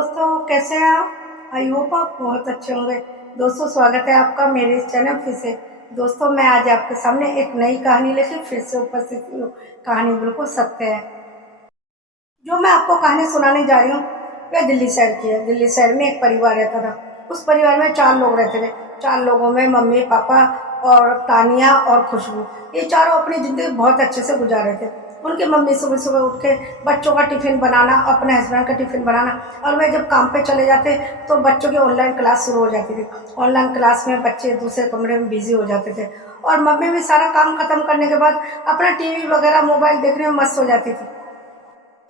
दोस्तों, कैसे हैं आप? आई होप आप बहुत अच्छे होंगे। दोस्तों, स्वागत है आपका मेरे इस चैनल फिर से। दोस्तों, मैं आज आपके सामने एक नई कहानी लेकर फिर से उपस्थित हुई हूँ। कहानी बिल्कुल सत्य है। जो मैं आपको कहानी सुनाने जा रही हूँ वह दिल्ली शहर की है। दिल्ली शहर में एक परिवार रहता था। उस परिवार में 4 लोग रहते थे। 4 लोगों में मम्मी, पापा और तानिया और खुशबू, ये चारों अपनी ज़िंदगी बहुत अच्छे से गुजार रहे थे। उनकी मम्मी सुबह सुबह उठ के बच्चों का टिफ़िन बनाना, अपने हस्बैंड का टिफ़िन बनाना, और वे जब काम पे चले जाते तो बच्चों की ऑनलाइन क्लास शुरू हो जाती थी। ऑनलाइन क्लास में बच्चे दूसरे कमरे में बिजी हो जाते थे और मम्मी भी सारा काम खत्म करने के बाद अपना टीवी वगैरह मोबाइल देखने में मस्त हो जाती थी।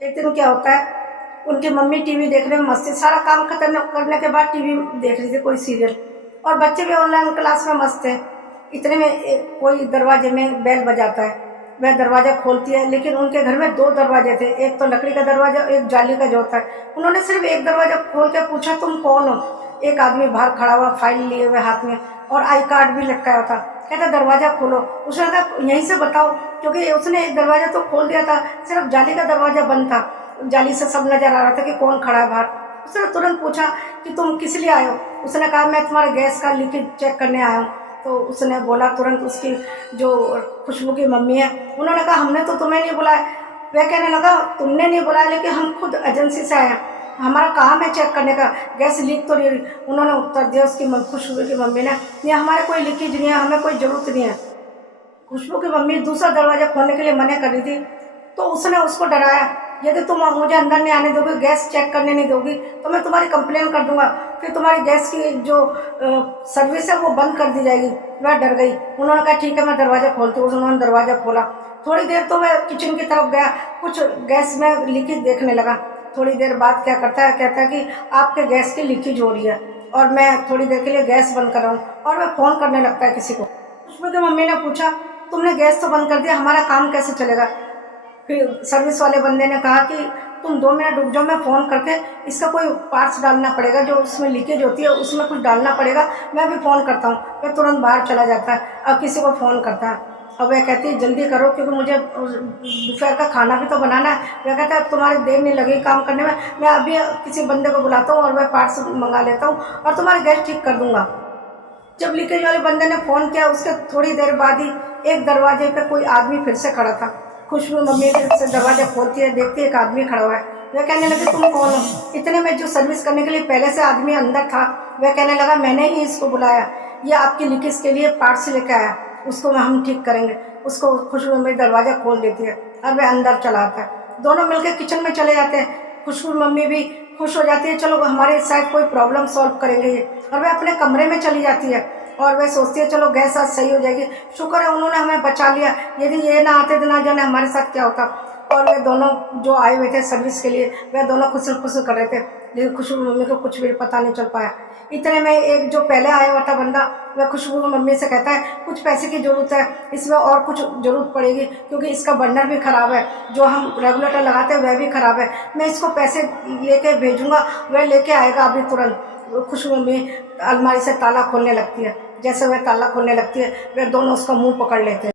एक दिन क्या होता है, उनकी मम्मी टीवी देखने में मस्त थी। सारा काम खत्म करने के बाद टीवी देख रही थी कोई सीरियल, और बच्चे भी ऑनलाइन क्लास में मस्त थे। इतने में कोई दरवाजे में बेल बजाता है। वह दरवाजा खोलती है, लेकिन उनके घर में 2 दरवाजे थे, एक तो लकड़ी का दरवाजा, एक जाली का जो होता है। उन्होंने सिर्फ एक दरवाजा खोल के पूछा, तुम कौन हो? एक आदमी बाहर खड़ा हुआ, फाइल लिए हुए हाथ में, और आई कार्ड भी लटकाया था। कहता, दरवाजा खोलो। उसने कहा, यहीं से बताओ, क्योंकि उसने एक दरवाजा तो खोल दिया था, सिर्फ जाली का दरवाजा बंद था। जाली से सब नजर आ रहा था कि कौन खड़ा है बाहर। उसने तुरंत पूछा कि तुम किस लिए आए हो? उसने कहा, मैं तुम्हारे गैस का लीकेज चेक करने आया हूँ। तो उसने बोला, तुरंत उसकी जो खुशबू की मम्मी है, उन्होंने कहा, हमने तो तुम्हें नहीं बुलाया। वह कहने लगा, तुमने नहीं बुलाया, लेकिन हम खुद एजेंसी से आए हैं, हमारा काम है चेक करने का, गैस लीक तो नहीं। उन्होंने उत्तर दिया उसकी खुशबू की मम्मी ने, ये हमारे कोई लीकेज नहीं है, हमें कोई ज़रूरत नहीं है। खुशबू की मम्मी दूसरा दरवाजा खोलने के लिए मना कर रही थी, तो उसने उसको डराया, यदि तुम मुझे अंदर नहीं आने दोगे, गैस चेक करने नहीं दोगी, तो मैं तुम्हारी कंप्लेन कर दूंगा, फिर तुम्हारी गैस की जो सर्विस है वो बंद कर दी जाएगी। वह डर गई। उन्होंने कहा, ठीक है, मैं दरवाजा खोलती हूँ। उन्होंने दरवाजा खोला। थोड़ी देर तो वह किचन की तरफ गया, कुछ गैस में लीकेज देखने लगा। थोड़ी देर बाद क्या करता है, कहता है कि आपके गैस की लीकेज हो रही है और मैं थोड़ी देर के लिए गैस बंद कर रहा हूँ, और वह फ़ोन करने लगता है किसी को। खुशबू की मम्मी ने पूछा, तुमने गैस तो बंद कर दिया, हमारा काम कैसे चलेगा? फिर सर्विस वाले बंदे ने कहा कि तुम 2 मिनट रुक जाओ, मैं फ़ोन करके इसका कोई पार्ट्स डालना पड़ेगा, जो उसमें लीकेज होती है उसमें कुछ डालना पड़ेगा, मैं भी फ़ोन करता हूँ। वह तुरंत बाहर चला जाता है और किसी को फ़ोन करता है। अब वह कहती है, जल्दी करो, क्योंकि मुझे दोपहर का खाना भी तो बनाना है। वह कहता है, तुम्हारी देर नहीं लगेगी काम करने में, मैं अभी किसी बंदे को बुलाता हूँ और वह पार्ट्स मंगा लेता हूँ और तुम्हारी गैस ठीक कर दूँगा। जब लीकेज वाले बंदे ने फ़ोन किया, उसके थोड़ी देर बाद ही एक दरवाजे पे कोई आदमी फिर से खड़ा था। खुशबू मम्मी फिर से दरवाजा खोलती है, देखती है एक आदमी खड़ा हुआ है। वह कहने लगी, तुम कौन हो? इतने में जो सर्विस करने के लिए पहले से आदमी अंदर था, वह कहने लगा, मैंने ही इसको बुलाया, ये आपकी लीकेज के लिए पार्ट्स लेकर आया, उसको हम ठीक करेंगे। उसको खुशबू मम्मी दरवाज़ा खोल देती है और वह अंदर चला आता है। दोनों मिलकर किचन में चले जाते हैं। खुशबू मम्मी भी खुश हो जाती है, चलो हमारे साथ कोई प्रॉब्लम सॉल्व करेंगे ये, और वह अपने कमरे में चली जाती है और वह सोचती है, चलो गैस आज सही हो जाएगी, शुक्र है उन्होंने हमें बचा लिया, यदि ये ना आते तो ना जाने हमारे साथ क्या होता। और वे दोनों जो आए हुए थे सर्विस के लिए, वह दोनों खुशल खुशल कर रहे थे, लेकिन खुशबू मम्मी को कुछ भी पता नहीं चल पाया। इतने में एक जो पहले आया हुआ था बंदा, वह खुशबू मम्मी से कहता है, कुछ पैसे की ज़रूरत है, इसमें और कुछ ज़रूरत पड़ेगी, क्योंकि इसका बर्नर भी ख़राब है, जो हम रेगुलेटर लगाते हैं वह भी ख़राब है, मैं इसको पैसे लेके भेजूँगा, वह लेके आएगा अभी तुरंत। खुशबू मम्मी अलमारी से ताला खोलने लगती है। जैसे वह ताला खोलने लगती है, वे दोनों उसका मुंह पकड़ लेते हैं।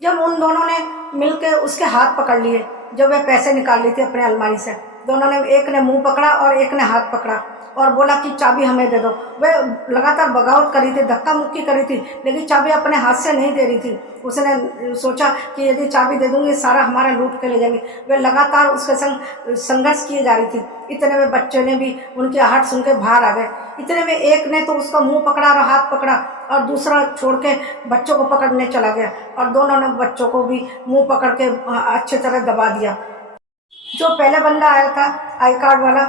जब उन दोनों ने मिलकर उसके हाथ पकड़ लिए, जब वह पैसे निकाल ली थी अपने अलमारी से, दोनों ने, एक ने मुंह पकड़ा और एक ने हाथ पकड़ा और बोला कि चाबी हमें दे दो। वह लगातार बगावत करी थी, धक्का मुक्की करी थी, लेकिन चाबी अपने हाथ से नहीं दे रही थी। उसने सोचा कि यदि चाबी दे दूंगी सारा हमारा लूट के ले जाएंगे। वह लगातार उसके संग संघर्ष किए जा रही थी। इतने में बच्चे ने भी उनकी आहट सुन के बाहर आ गए। इतने में एक ने तो उसका मुंह पकड़ा और हाथ पकड़ा, और दूसरा छोड़ के बच्चों को पकड़ने चला गया, और दोनों ने बच्चों को भी मुंह पकड़ के अच्छी तरह दबा दिया। जो पहले बंदा आया था आई कार्ड वाला,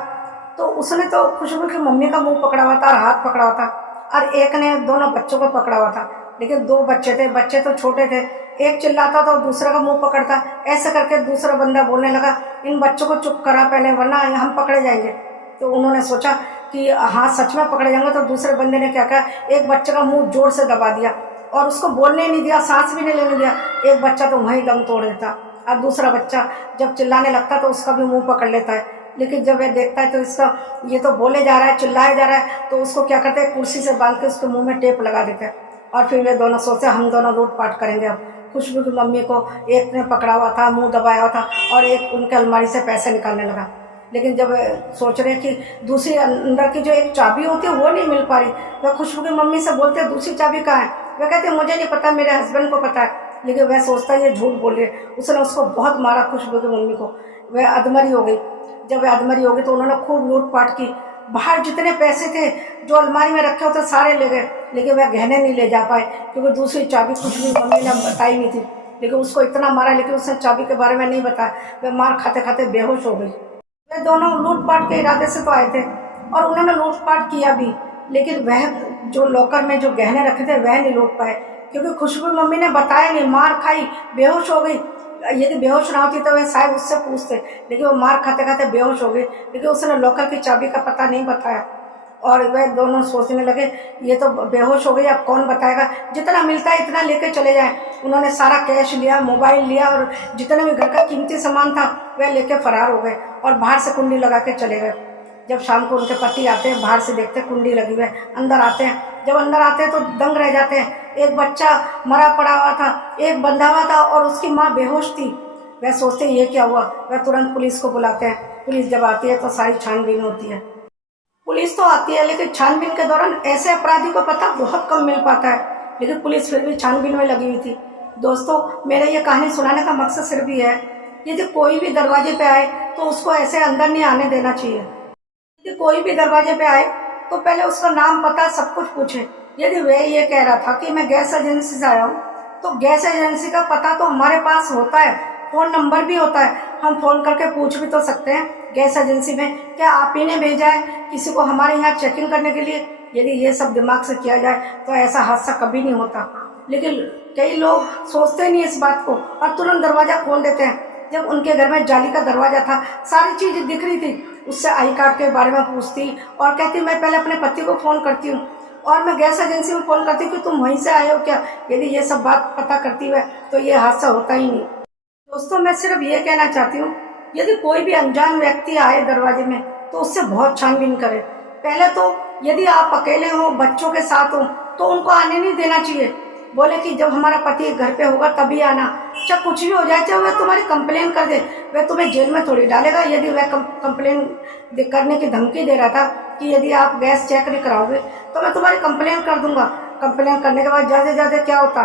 तो उसने तो खुशबू की मम्मी का मुंह पकड़ा हुआ था और हाथ पकड़ा हुआ था, और एक ने दोनों बच्चों को पकड़ा हुआ था। लेकिन 2 बच्चे थे, बच्चे तो छोटे थे, एक चिल्लाता था और दूसरा का मुंह पकड़ता। ऐसे करके दूसरा बंदा बोलने लगा, इन बच्चों को चुप करा पहले, वरना हम पकड़े जाएंगे। तो उन्होंने सोचा कि हाँ सच में पकड़े जाएंगे, तो दूसरे बंदे ने क्या कहा, एक बच्चे का मुंह जोर से दबा दिया और उसको बोलने नहीं दिया, सांस भी नहीं लेने दिया। एक बच्चा तो वहीं दम तोड़ देता, और दूसरा बच्चा जब चिल्लाने लगता तो उसका भी मुंह पकड़ लेता है। लेकिन जब वह देखता है तो इसका ये तो बोले जा रहा है, चिल्लाया जा रहा है, तो उसको क्या करते हैं, कुर्सी से बांध के उसके मुंह में टेप लगा देते हैं, और फिर वे दोनों सोचते हम दोनों लूटपाट करेंगे। अब खुशबू की मम्मी को एक ने पकड़ा हुआ था, मुंह दबाया हुआ था, और एक उनके अलमारी से पैसे निकालने लगा। लेकिन जब सोच रहे कि दूसरी अंदर की जो एक चाबी होती है वो नहीं मिल पा रही, वह खुशबू की मम्मी से बोलते दूसरी चाबी कहाँ है। वह कहते मुझे नहीं पता, मेरे हस्बैंड को पता है। लेकिन वह सोचता है ये झूठ बोल रही है। उसने उसको बहुत मारा खुशबू की मम्मी को, वह अधमरी हो गई। जब वह अधमरी हो गई तो उन्होंने खूब लूटपाट की। बाहर जितने पैसे थे जो अलमारी में रखे होते सारे ले गए, लेकिन वह गहने नहीं ले जा पाए क्योंकि दूसरी चाबी खुशबू की मम्मी ने बताई नहीं थी। लेकिन उसको इतना मारा, लेकिन उसने चाबी के बारे में नहीं बताया। वह मार खाते खाते बेहोश हो गई। वे दोनों लूटपाट के इरादे से तो आए थे और उन्होंने लूटपाट किया भी, लेकिन वह जो लॉकर में जो गहने रखे थे वह नहीं लूट पाए क्योंकि खुशबू मम्मी ने बताया नहीं। मार खाई, बेहोश हो गई। यदि बेहोश ना होती तो वह शायद उससे पूछते, लेकिन वो मार खाते खाते बेहोश हो गई। लेकिन उसने लॉकर की चाबी का पता नहीं बताया और वह दोनों सोचने लगे ये तो बेहोश हो गई, अब कौन बताएगा, जितना मिलता है इतना लेके चले जाए। उन्होंने सारा कैश लिया, मोबाइल लिया और जितने भी घर का कीमती सामान था वह लेके फरार हो गए और बाहर से कुंडी लगा के चले गए। जब शाम को उनके पति आते हैं, बाहर से देखते कुंडी लगी हुई है, अंदर आते हैं। जब अंदर आते हैं तो दंग रह जाते हैं। एक बच्चा मरा पड़ा हुआ था, एक बंधा हुआ था और उसकी माँ बेहोश थी। वह सोचते ये क्या हुआ। वह तुरंत पुलिस को बुलाते हैं। पुलिस जब आती है तो सारी छानबीन होती है। पुलिस तो आती है लेकिन छानबीन के दौरान ऐसे अपराधी को पता बहुत कम मिल पाता है, लेकिन पुलिस फिर भी छानबीन में लगी हुई थी। दोस्तों, मेरा ये कहानी सुनाने का मकसद सिर्फ ये है, यदि कोई भी दरवाजे पे आए तो उसको ऐसे अंदर नहीं आने देना चाहिए। यदि कोई भी दरवाजे पे आए तो पहले उसका नाम पता सब कुछ पूछे। यदि वह ये कह रहा था कि मैं गैस एजेंसी से आया हूँ, तो गैस एजेंसी का पता तो हमारे पास होता है, फ़ोन नंबर भी होता है, हम फ़ोन करके पूछ भी तो सकते हैं गैस एजेंसी में क्या आप ही ने भेजा है किसी को हमारे यहाँ चेकिंग करने के लिए। यदि ये सब दिमाग से किया जाए तो ऐसा हादसा कभी नहीं होता, लेकिन कई लोग सोचते नहीं इस बात को और तुरंत दरवाज़ा खोल देते हैं। जब उनके घर में जाली का दरवाज़ा था, सारी चीज़ दिख रही थी, उससे आई कार्ड के बारे में पूछती और कहती मैं पहले अपने पति को फ़ोन करती हूँ और मैं गैस एजेंसी में फ़ोन करती हूँ कि तुम वहीं से आए हो क्या। यदि ये सब बात पता करती है तो ये हादसा होता ही नहीं। दोस्तों, मैं सिर्फ ये कहना चाहती हूँ, यदि कोई भी अनजान व्यक्ति आए दरवाजे में तो उससे बहुत छानबीन करें। पहले तो यदि आप अकेले हो, बच्चों के साथ हो, तो उनको आने नहीं देना चाहिए। बोले कि जब हमारा पति घर पे होगा तभी आना। चाहे कुछ भी हो जाए, चाहे वह तुम्हारी कंप्लेन कर दे, वह तुम्हें जेल में थोड़ी डालेगा। यदि वह कंप्लेन करने की धमकी दे रहा था कि यदि आप गैस चेक नहीं कराओगे तो मैं तुम्हारी कंप्लेन कर दूंगा, कंप्लेन करने के बाद ज़्यादा ज़्यादा क्या होता।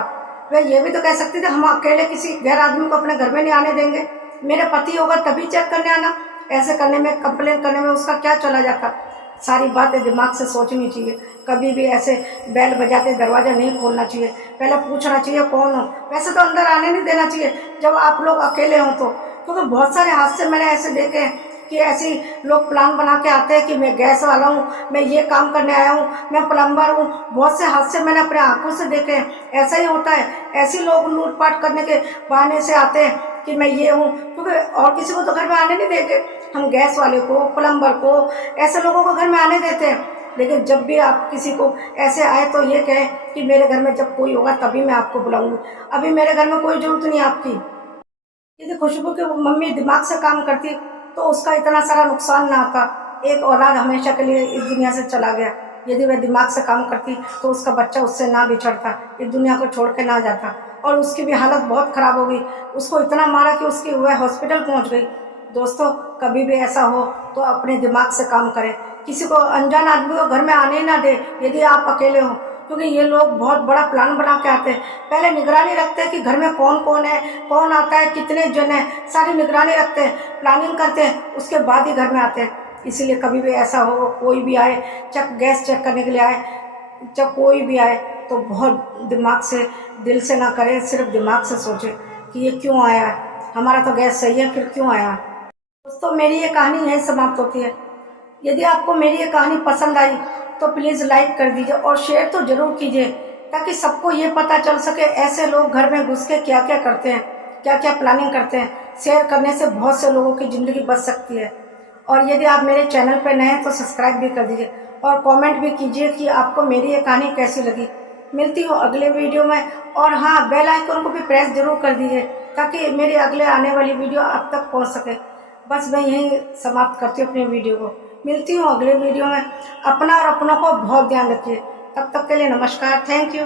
वह ये भी तो कह सकती थी हम अकेले किसी गैर आदमी को अपने घर में नहीं आने देंगे, मेरे पति होगा तभी चेक करने आना। ऐसे करने में, कंप्लेन करने में उसका क्या चला जाता। सारी बातें दिमाग से सोचनी चाहिए। कभी भी ऐसे बैल बजाते दरवाज़ा नहीं खोलना चाहिए, पहले पूछना चाहिए कौन हो। वैसे तो अंदर आने नहीं देना चाहिए जब आप लोग अकेले हों तो, क्योंकि बहुत सारे हादसे मैंने ऐसे देखे हैं कि ऐसे लोग प्लान बना के आते हैं कि मैं गैस वाला हूँ, मैं ये काम करने आया हूँ, मैं प्लम्बर हूँ। बहुत से हादसे मैंने अपने आंखों से देखे हैं। ऐसा ही होता है, ऐसे लोग लूटपाट करने के बहाने से आते हैं कि मैं ये हूँ, क्योंकि और किसी को तो घर में आने नहीं देते। हम गैस वाले को, प्लम्बर को, ऐसे लोगों को घर में आने देते हैं। लेकिन जब भी आप किसी को ऐसे आए तो ये कहें कि मेरे घर में जब कोई होगा तभी मैं आपको बुलाऊंगी, अभी मेरे घर में कोई ज़रूरत नहीं आपकी। यदि खुशबू की मम्मी दिमाग से काम करती तो उसका इतना सारा नुकसान ना आता। एक औलाद हमेशा के लिए इस दुनिया से चला गया। यदि वह दिमाग से काम करती तो उसका बच्चा उससे ना बिछड़ता, इस दुनिया को छोड़ के ना जाता। और उसकी भी हालत बहुत ख़राब हो गई, उसको इतना मारा कि उसकी वह हॉस्पिटल पहुंच गई। दोस्तों, कभी भी ऐसा हो तो अपने दिमाग से काम करें, किसी को, अनजान आदमी को घर में आने ही ना दे यदि आप अकेले हो, क्योंकि ये लोग बहुत बड़ा प्लान बना के आते हैं। पहले निगरानी रखते हैं कि घर में कौन कौन है, कौन आता है, कितने जन हैं, सारी निगरानी रखते हैं, प्लानिंग करते हैं, उसके बाद ही घर में आते हैं। इसीलिए कभी भी ऐसा हो, कोई भी आए, चाहे गैस चेक करने के लिए आए, चाहे कोई भी आए, तो बहुत दिमाग से, दिल से ना करें, सिर्फ दिमाग से सोचें कि ये क्यों आया है, हमारा तो गैस सही है, फिर क्यों आया। दोस्तों, मेरी ये कहानी यहीं समाप्त होती है। यदि आपको मेरी ये कहानी पसंद आई तो प्लीज़ लाइक कर दीजिए और शेयर तो ज़रूर कीजिए, ताकि सबको ये पता चल सके ऐसे लोग घर में घुस के क्या क्या करते हैं, क्या क्या प्लानिंग करते हैं। शेयर करने से बहुत से लोगों की ज़िंदगी बच सकती है। और यदि आप मेरे चैनल पर नए हैं तो सब्सक्राइब भी कर दीजिए और कमेंट भी कीजिए कि आपको मेरी ये कहानी कैसी लगी। मिलती हूँ अगले वीडियो में। और हाँ, बेल आइकन को भी प्रेस ज़रूर कर दीजिए ताकि मेरी अगले आने वाली वीडियो आप तक पहुँच सके। बस मैं यहीं समाप्त करती हूँ अपनी वीडियो को। मिलती हूँ अगले वीडियो में। अपना और अपनों को बहुत ध्यान रखिए। तब तक के लिए नमस्कार, थैंक यू।